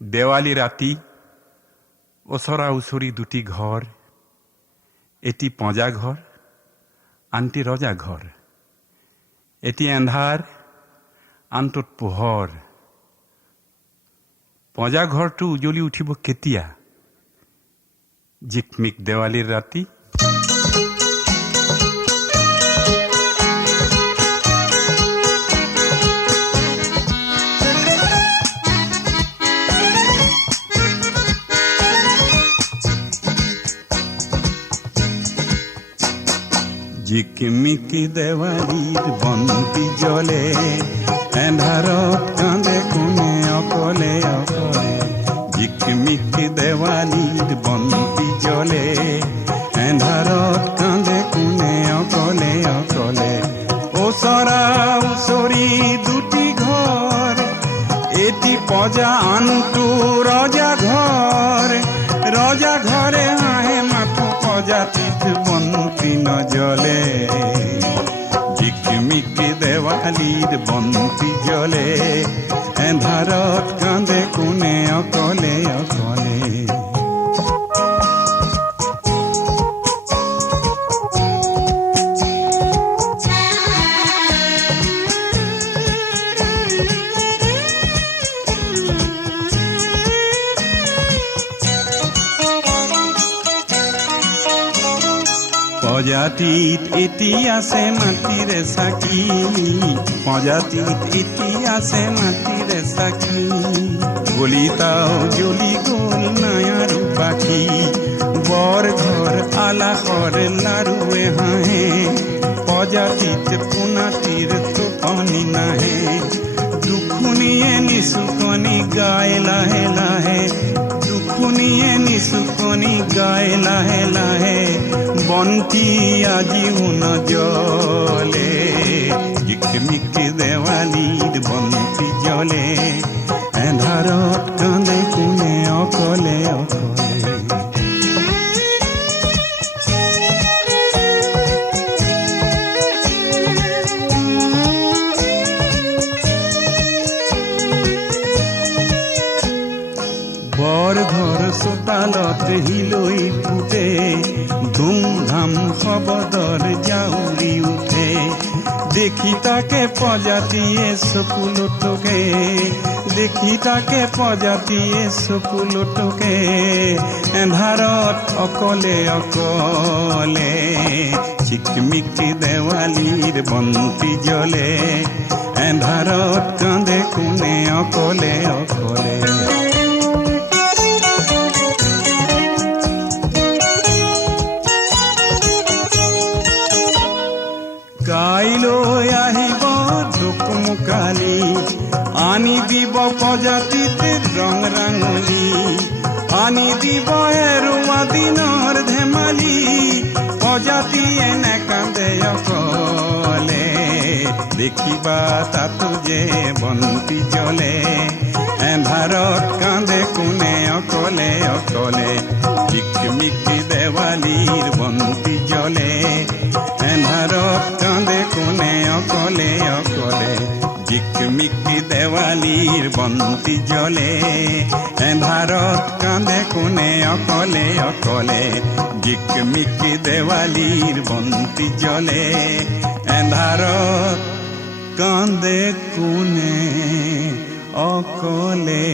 দেৱালী ৰাতি ওচৰা ওচৰি দুটি ঘৰ, এটি পঁজা ঘৰ, আনটি ৰজা ঘৰ। এটি এন্ধাৰ, আনটোত পোহৰ। পঁজা ঘৰটো উজ্বলি উঠিব কেতিয়া? জিকমিক দেৱালীৰ ৰাতি। জিকমিকি দেৱালীৰ বন্তি জ্বলে, এন্ধাৰত কান্দে কোনে অকলে অকলে। জিকমিকি দেৱালীৰ বন্তি জ্বলে, এন্ধাৰত কান্দে কোনে অকলে অকলে। ওচৰা ওচৰি দুটি ঘৰ, এটি পঁজা আনটো ৰজা ঘৰ। ৰজা ঘৰে হাঁহে মাথো, পঁজাটিত বন্তি নজ্বলে। জিকমিকি দেৱালীৰ বন্তি জ্বলে, এন্ধাৰত কান্দে কোনে অকলে অকলে। পঁজাটিত এটি আছে মাটিৰে চাকি, পঁজাটিত এটি আছে মাটিৰে চাকি। গলিতাও জ্বলি গ'ল নাই আৰু পাখি, বৰ ঘৰ আলাসৰ লাৰুৱে হাঁহে। পঁজাটিত পোনাটিৰ টোপনি নাহে, দুখুনীয়ে নিচুকনি গায় লাহে লাহে। দুখুনীয়ে নিচুকনি গায় লাহে লাহে, বন্তি আজিও নজ্বলে। জিকমিকি দেৱালীৰ বন্তি জ্বলে, এন্ধাৰত কান্দে কোনে অকলে অকলে। বৰ ঘৰ চোতালত হিলৈ ফুটে, ধুমধাম শবদৰ জাউৰি উঠে। দেখি তাকে পঁজাটিয়ে চকু লুটকে, দেখি তাকে পঁজাটিয়ে চকু লুটকে। এন্ধাৰত অকলে অকলে, জিকমিকি দেৱালীৰ বন্তি জ্বলে, এন্ধাৰত কান্দে কোনে অকলে অকলে। কাইলৈ আহিব ঢুকমুকালি, আনি দিব পঁজাটিত ৰং ৰাঙলী। আনি দিব হেৰুৱা দিনৰ ধেমালি, পঁজাটিয়ে নেকান্দে অকলে। দেখিবা তাতো যে বন্তি জ্বলে, এন্ধাৰত কান্দে কোনে অকলে অকলে। জিকমিকি দেৱালীৰ বন্তি জ্বলে, এন্ধাৰত কান্দে কোনে অকলে অকলে। জিকমিকি দেৱালীৰ বন্তি জ্বলে, এন্ধাৰত কান্দে কোনে অকলে অকলে। জিকমিকি দেৱালীৰ বন্তি জ্বলে, এন্ধাৰত কান্দে কোনে অকলে